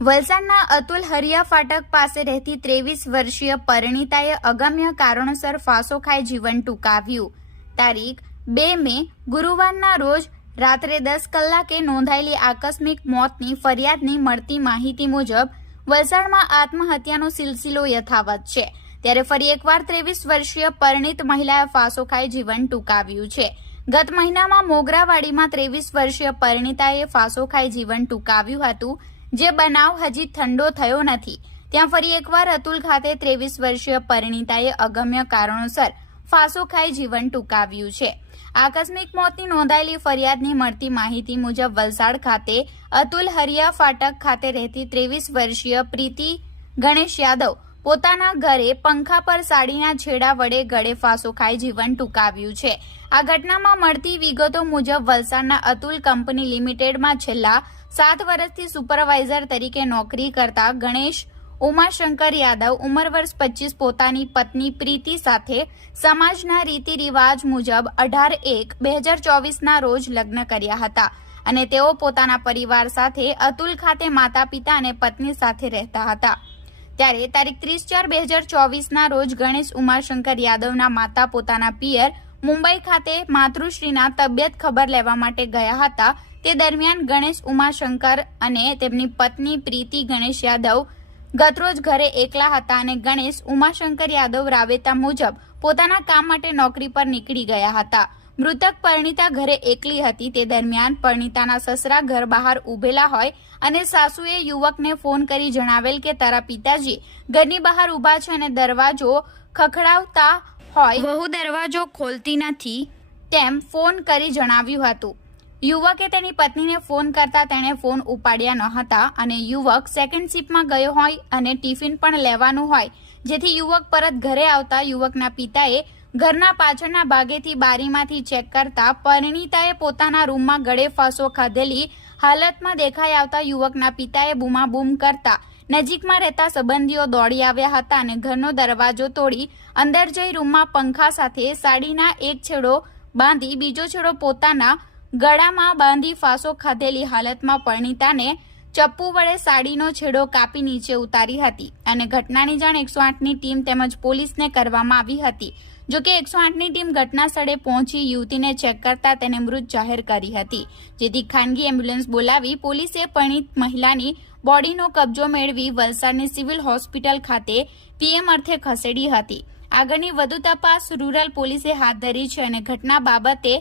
વલસાડના અતુલ હરિયા ફાટક પાસે રહેતી 23 વર્ષીય પરિણીતાએ અગમ્ય કારણોસર ફાંસો ખાઈ જીવન ટૂંકાવ્યું। તારીખ 2 મે ગુરુવારના રોજ રાત્રે 10 કલાકે નોંધાયેલી આકસ્મિક મોતની ફરિયાદની મળતી માહિતી મુજબ વલસાડમાં આત્મહત્યાનો સિલસિલો યથાવત છે। ત્યારે ફરી એકવાર 23 વર્ષીય પરિણીત મહિલાએ ફાંસો ખાઈ જીવન ટૂંકાવ્યું છે। ગત મહિનામાં મોગરાવાડીમાં 23 વર્ષીય પરિણીતાએ ફાંસો ખાઈ જીવન ટૂંકાવ્યું હતું, જે બનાવ હજી ઠંડો થયો નથી। ત્યાં ફરી એકવાર અતુલ ખાતે 23 વર્ષીય પરિણીતાએ અગમ્ય કારણોસર ફાંસો ખાઈ જીવન ટૂંકાવ્યું છે। આકસ્મિક મોતની નોંધાયેલી ફરિયાદની મળતી માહિતી મુજબ વલસાડ ખાતે અતુલ હરિયા ફાટક ખાતે રહેતી 23 વર્ષીય પ્રીતિ ગણેશ યાદવ પોતાના ઘરે પંખા પર સાડીના છેડા વડે ગળે ફાંસો ખાઈ જીવન ટૂંકાવ્યું છે। આ ઘટનામાં મળતી વિગતો મુજબ વલસાડના અતુલ કંપની લિમિટેડમાં છેલ્લા 7 વર્ષથી સુપરવાઇઝર તરીકે નોકરી કરતા ગણેશ ઉમાશંકર યાદવ ઉંમર વર્ષ 25 પોતાની પત્ની પ્રીતિ સાથે સમાજના રીતિ રિવાજ મુજબ 18/1/2024ના રોજ લગ્ન કર્યા હતા અને તેઓ પોતાના પરિવાર સાથે અતુલ ખાતે માતા પિતા અને પત્ની સાથે રહેતા હતા। ત્યારે તારીખ 30/4/2024ના રોજ ગણેશ ઉમાશંકર યાદવના માતા પોતાના પિયર મુંબઈ ખાતે માતૃશ્રીના તબિયત ખબર લેવા માટે ગયા હતા। તે દરમિયાન ગણેશ ઉમાશંકર અને તેમની પત્ની પ્રીતિ ગણેશ યાદવ ગતરોજ ઘરે એકલા હતા અને ગણેશ ઉમાશંકર યાદવ રાબેતા મુજબ પોતાના કામ માટે નોકરી પર નીકળી ગયા હતા। મૃતક પરિણીતા ઘરે એકલી હતી। તે દરમિયાન પરિણીતાના સસરા ઘર બહાર ઉભેલા હોય અને સાસુએ યુવકને ફોન કરી જણાવેલ કે તારા પિતાજી ઘરની બહાર ઊભા છે અને દરવાજો ખખડાવતા હોય, વહુ દરવાજો ખોલતી નથી તેમ ફોન કરી જણાવ્યું હતું। યુવકે તેની પત્નીને ફોન કરતા તેણે ફોન ઉપાડ્યા ન હતા અને યુવક સેકન્ડ શિફ્ટમાં ગયો હોય અને ટિફિન પણ લેવાનું હોય, જેથી યુવક પરત ઘરે આવતા યુવકના પિતાએ ઘરના પાછળના ભાગેથી બારીમાંથી ચેક કરતા પરિણીતાએ પોતાના રૂમમાં ગળે ફાંસો ખાધેલી હાલતમાં દેખાઈ આવતા યુવકના પિતાએ બૂમાબૂમ કરતા નજીકમાં રહેતા સંબંધીઓ દોડી આવ્યા હતા અને ઘરનો દરવાજો તોડી અંદર જઈ રૂમમાં પંખા સાથે સાડીના એક છેડો બાંધી બીજો છેડો પોતાના ગળામાં બાંધી ફાંસો ખાધેલી હાલતમાં પરિણીતાને ચપ્પુ વડે સાડીનો છેડો કાપી નીચે ઉતારી હતી અને ઘટનાની જાણ 108ની ટીમ તેમજ પોલીસને કરવામાં આવી હતી। જોકે 108ની ટીમ ઘટના સ્થળે પહોંચી યુવતીને ચેક કરતા તેને મૃત જાહેર કરી હતી, જેથી ખાનગી એમ્બ્યુલન્સ બોલાવી પોલીસે પરિણીત મહિલાની બોડીનો કબજો મેળવી વલસાડની સિવિલ હોસ્પિટલ ખાતે પીએમ અર્થે ખસેડી હતી। આગળની વધુ તપાસ રૂરલ પોલીસે હાથ ધરી છે અને ઘટના બાબતે